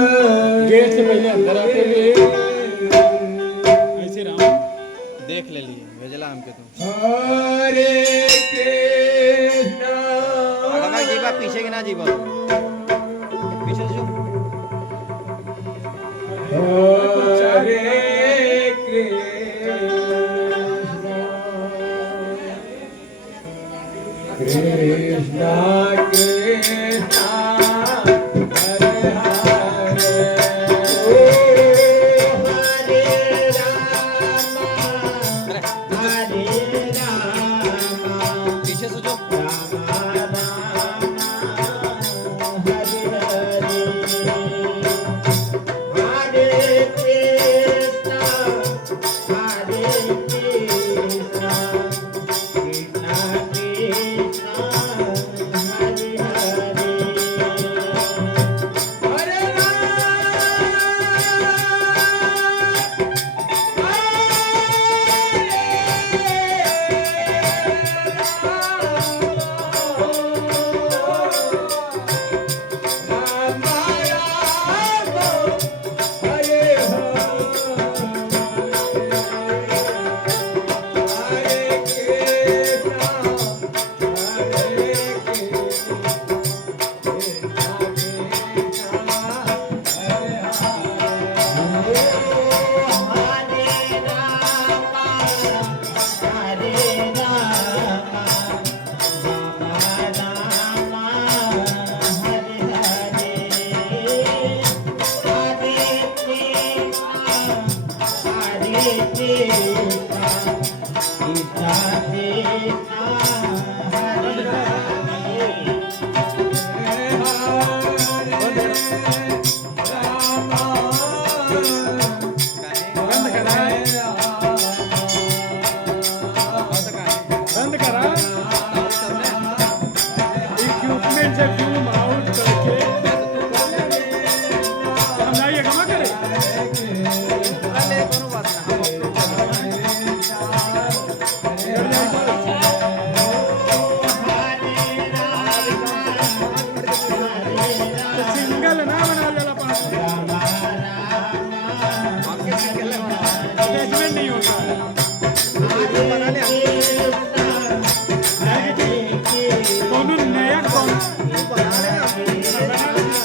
गेट से पहले अंदर आते हुए ऐसे राम देख ले लिए भेजला हमके तुम हरे कृष्णा अगर जीवा पीछे के ना जीवा पीछे से जो हरे कृष्णा कृष्णा कृष्णा हरे हरे ओ हरे राम पीछे से जो बंद करा इक्विपमेंट से फ्यूम आउट करके हम लाइए कमा करे अरे दोनों बात ना सिंगल ना बना जाला पास हमके सिंगल है अटैचमेंट नहीं होता बना ले कौन नया कौन बना ले